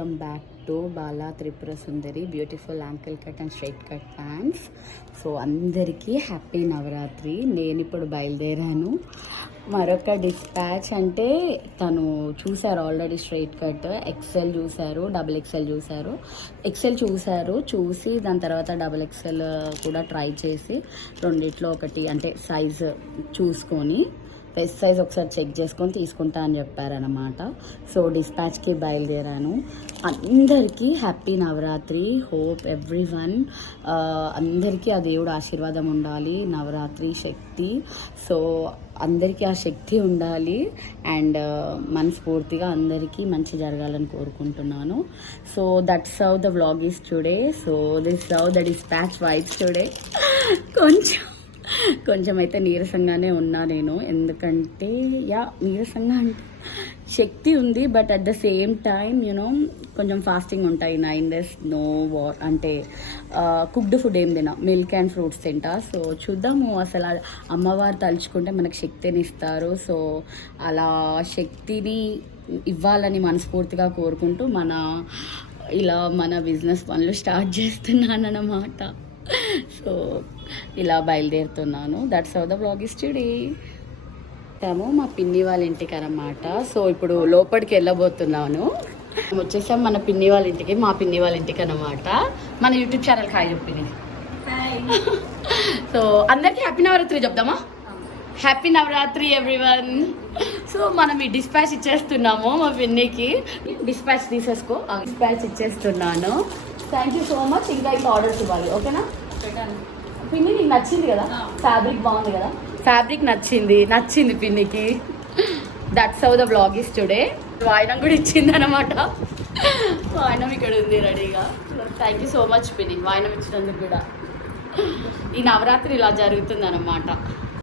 Welcome back to Bala Tripura Sundari beautiful ankle cut and straight cut pants. So అందరికీ happy Navratri. నేను ఇప్పుడు బయలుదేరాను. మరొక డిస్పాచ్ అంటే తను చూశారు ఆల్రెడీ స్ట్రైట్ కట్ ఎక్సెల్ చూశారు, డబుల్ ఎక్సెల్ చూశారు. ఎక్సెల్ చూసి దాని తర్వాత డబుల్ ఎక్సెల్ కూడా ట్రై చేసి రెండిట్లో ఒకటి అంటే సైజ్ చూసుకొని పెస్ట్ సైజ్ ఒకసారి చెక్ చేసుకొని తీసుకుంటా అని చెప్పారనమాట. సో డిస్పాచ్కి బయలుదేరాను. అందరికీ హ్యాపీ నవరాత్రి. హోప్ ఎవ్రీవన్ అందరికీ ఆ దేవుడు ఆశీర్వాదం ఉండాలి. నవరాత్రి శక్తి. సో అందరికీ ఆ శక్తి ఉండాలి అండ్ మనస్ఫూర్తిగా అందరికీ మంచి జరగాలని కోరుకుంటున్నాను. So that's how the vlog is today. So this how the dispatch vibes today. కొంచెం అయితే నీరసంగానే ఉన్నా నేను. ఎందుకంటే నీరసంగా అంటే శక్తి ఉంది, but at the same time కొంచెం ఫాస్టింగ్ ఉంటాయి. 9 days నో అంటే కుక్డ్ ఫుడ్ ఏం తినా, మిల్క్ అండ్ ఫ్రూట్స్ తింటా. సో చూద్దాము, అసలు అమ్మవారు తలుచుకుంటే మనకు శక్తిని ఇస్తారు. సో అలా శక్తిని ఇవ్వాలని మనస్ఫూర్తిగా కోరుకుంటూ మన బిజినెస్ పనులు స్టార్ట్ చేస్తున్నాను అన్నమాట. సో ఇలా బయలుదేరుతున్నాను. That's how the vlog is today. మా పిన్ని వాళ్ళ ఇంటికి అన్నమాట. సో ఇప్పుడు లోపలికి వెళ్ళబోతున్నాను. వచ్చేసాం మన పిన్ని వాళ్ళ ఇంటికి, మా పిన్ని వాళ్ళ ఇంటికి అన్నమాట. మన యూట్యూబ్ ఛానల్ హాయ్ చెప్పింది. సో అందరికీ హ్యాపీ నవరాత్రి చెప్దామా? Happy Navratri everyone. సో మనం ఈ డిస్పాచ్ ఇచ్చేస్తున్నాము మా పిన్నికి. డిస్పాచ్ తీసేసుకో. డిస్పాచ్ ఇచ్చేస్తున్నాను. Thank you so much. ఇంకా ఆర్డర్స్ ఇవ్వాలి, ఓకేనా? పిన్ని నీకు నచ్చింది కదా, ఫ్యాబ్రిక్ బాగుంది కదా, ఫ్యాబ్రిక్ నచ్చింది పిన్నికి. That's how the vlog is today. వాయినం కూడా ఇచ్చింది అనమాట. వాయినం ఇక్కడ ఉంది రెడీగా. థ్యాంక్ యూ సో మచ్ పిన్ని, వాయినం ఇచ్చినందుకు కూడా. ఈ నవరాత్రి ఇలా జరుగుతుంది అన్నమాట.